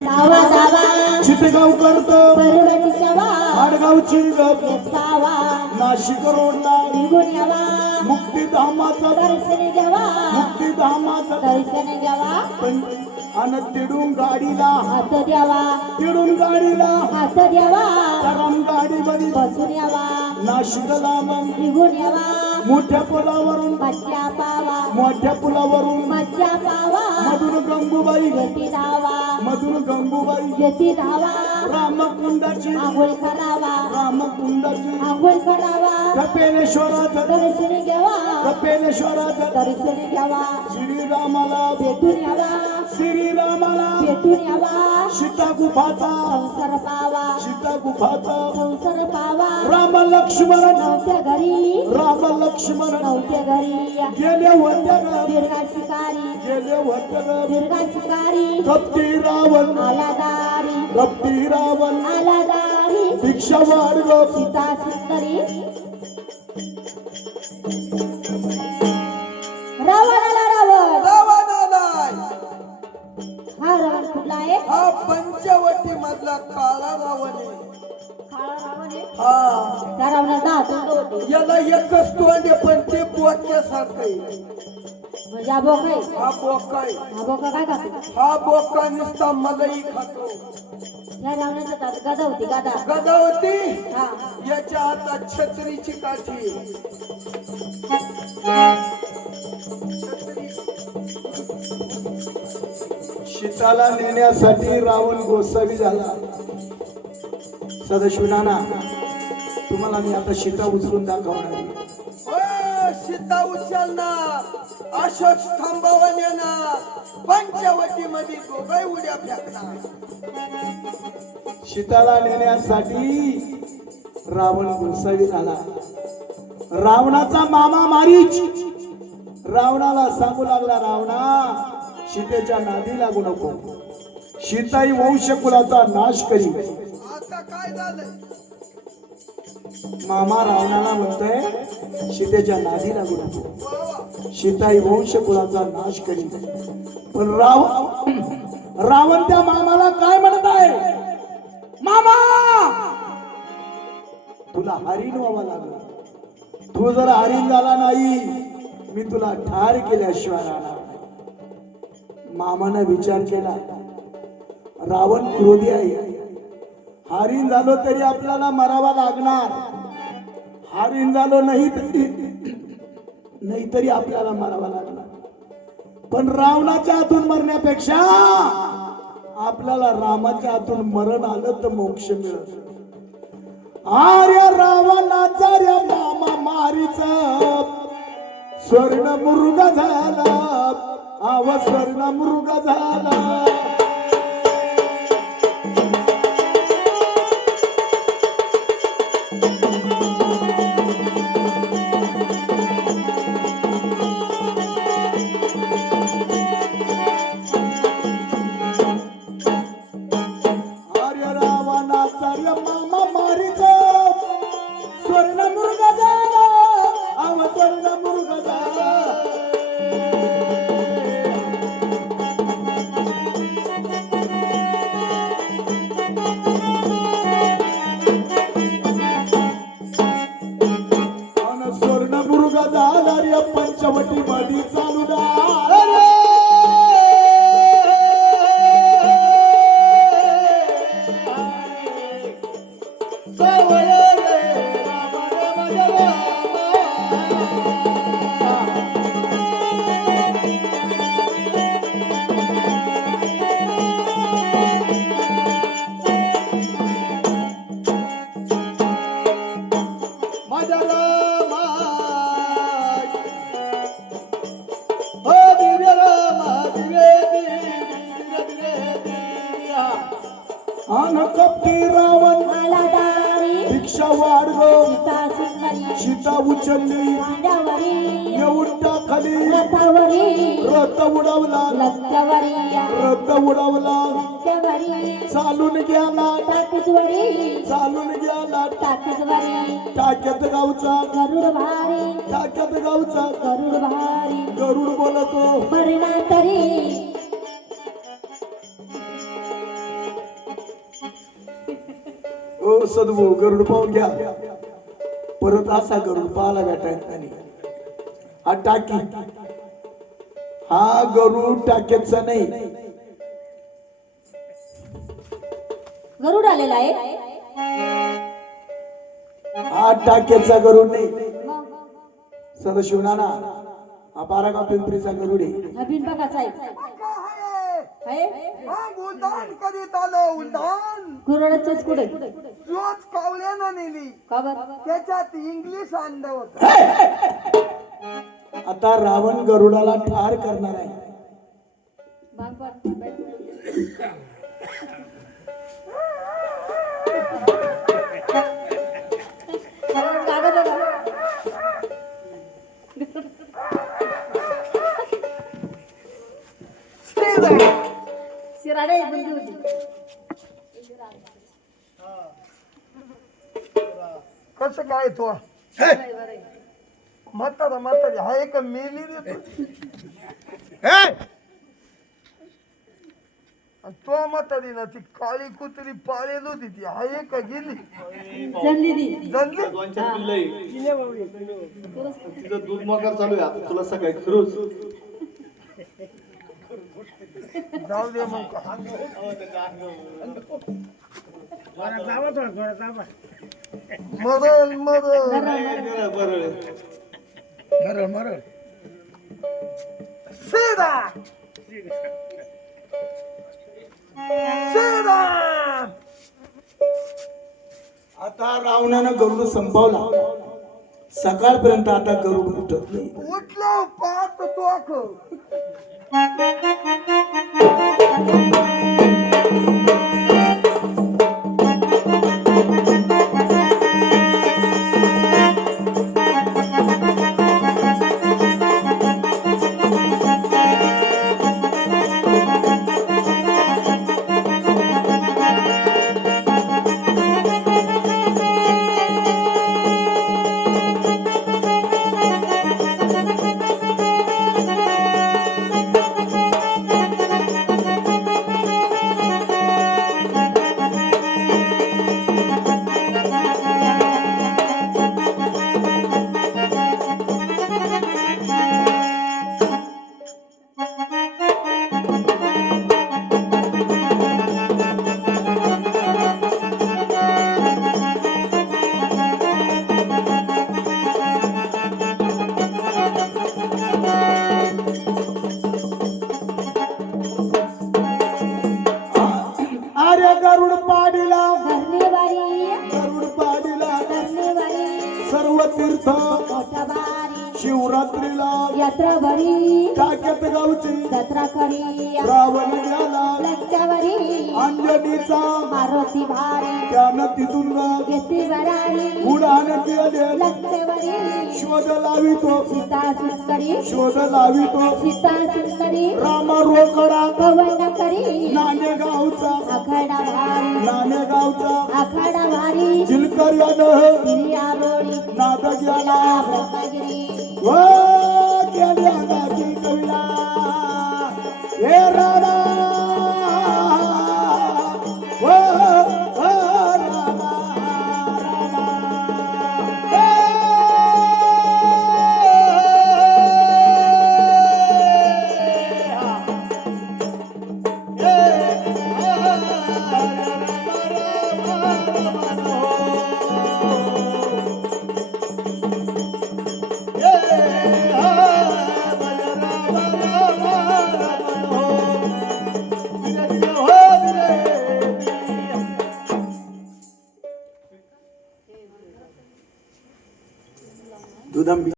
सावा सावा चितगाव करतो परभणी सावा आडगावची गप सावा नाशिक रोडला निघून यावा मुक्तीधामाचा दर्शन घ्यावा मुक्तीधामाचा दर्शन घ्यावा आणि तिडून गाडीला हात द्यावा तिडून गाडीला हात द्यावा गरम गाडीमध्ये बसून यावा नाशिकला मग निघून यावा मोठ्या पुलावरून मज्जा पावा मोठ्या पुलावरून मज्जा पावा मधून गंगूबाई यती धावा मधून गंगूबाई यती धावा रामकुंडाची आंघोळ करावा रामकुंडाची आंघोळ करावा कपेलेश्वराचं दर्शन घ्यावा कपेलेश्वराचं दर्शन घ्यावा श्रीरामाला भेटून यावा श्रीरामाला भेटून यावा सीता गुफाचा संसार पावा सीता गुफाचा संसार पावा राम लक्ष्मण नव्हत्या घरी राम लक्ष्मण नव्हत्या घरी गेले होते ग दीर्घा शिकारी गेले होते ग दीर्घा शिकारी कपटी रावण आला दारी कपटी रावण आला दारी भिक्षा वाढलो सीता सुंदरी रावण आला रावण रावण आलाय. हा रावण कुठला आहे हा पंचवटी मधला काळा रावण आहे. काळा रावण आहे हा त्या रावणाला हातून होते याला एकच तोंड आहे पण ते बोक्यासारखं आहे. म्हणजे हा बोका आहे हा बोका आहे. हा बोका काय खातो हा बोका नुसता मलई खातो. या रावणाच्या हातात गदा होती गदा गदा होती हा याच्या हातात छत्रीची काठी आहे. सीताला नेण्यासाठी रावण गोसावी झाला सदाशिव नाना तुम्हाला मी आता सीता उचलून दाखवणार आहे. ओ, सीता उचलणार अशोक स्तंभावर नेणार पंचवटी मध्ये दोघे उड्या फेकणार. सीताला नेण्यासाठी रावण गोसावी झाला. रावणाचा मामा मारीच रावणाला सांगू लागला रावणा सीतेच्या नादी लागू नको सीताई वंश कुलाचा नाश करी. आता काय झालंय मामा रावणाला म्हणतोय सीतेच्या नादी लागू नको वा. सीताई वंश कुलाचा नाश करी. पण रावण त्या मामाला काय म्हणत आहे मामा तुला हरिण व्हावा लागला तू जर हरिण झाला नाही मी तुला ठार केल्याशिवाय राहणार नाही. मामानं विचार केला रावण क्रोधी आहे हरिण झालो तरी आपल्याला मरावा लागणार हरिण झालो नाही तरी आपल्याला मारावा लागणार. पण रावणाच्या हातून मरण्यापेक्षा आपल्याला रामाच्या हातून मरण आलं तर मोक्ष मिळत. आर्य रावणाचा रे मामा मारीच स्वर्ण मृग झाला आव स्वर्ण मृग झाला. आर्य रावणाचा रे मामा मारीच स्वर्ण मृग झाला आव स्वर्ण मृग झाला. स्वर्ण मृग झाला रे पंचवटी मध्ये चालू कपटी रावण आला दारी भिक्षा वाढलो सीता सुंदरी सीता उचलली मांड्यावरी येऊन टाकली रथावरी रथ उडवला लक्ष्यावरी रथ उडवला लक्ष्यावरी चालून गेला टाकीजवरी चालून गेला टाकीजवरी टाक्यात गावचा गरुड भारी टाक्यात गावचा गरुड भारी गरुड बोलतो मरणा तरी ओ सदभू गरुड पाहून घ्या. परत असा गरुड पाहायला भेटायत नाही. हा टाकी, हा गरुड टाक्याचा नाही. गरुड आलेला आहे. हा टाक्याचा गरुड नाही. मग सदाशिव नाना हा बारागाव पिंपरीचा गरुड आहे. हा बिनबागाचा आहे. आहे उलदान करीत आलो उलदान. गुरुडाचंच कुठे रोज कावल्यानं नेली. का बरं? त्याच्यात इंग्लिश आणलं होत. आता रावण गरुडाला ठार करणार आहे. भांग पाड. लागत होता. शिराडे बंदी होती. कसं काय तो म्हातारा म्हातारी हा एक मेली देतो. तो म्हातारी ना ती काळी कुत्री पाळेल होती ती हा एक गेली जनली ती. जणली. दोन चार पिल्लं आहे. तिचं दूध मकार चालू आहे आता तुला सकाळी खरूच. जाऊ दे मग मरल मरल बरं सीधा सीधा. आता रावणानं गरुड संपवला. सकाळपर्यंत आता गरुड उठत नाही. उठलो पाहत तो आख. अरे गरुड पाडीला, धरणीवारी गरुड पाडीला धरणीवारी सर्व तीर्थ मोठा बारी शिवरात्रीला यात्रा भरी टाक्यात गावची जत्रा करी रावण गेला लंकावरी अंजनीचा मारुती भारी त्यानं तिथून घेती बरारी उडान केले. लंकेवरी शोध लावितो, सीता सुंदरी शोध लावितो सीता सुंदरी राम रोकडा पवन करी नाणेगावचा, आखाडा भारी नाणेगावचा आखाडा भारी चिलकर यानं हिरिया रोळी नाद गेला. ब्रह्मगिरी व केल्या गाठी कविला हे राणा व राणा दुधंबी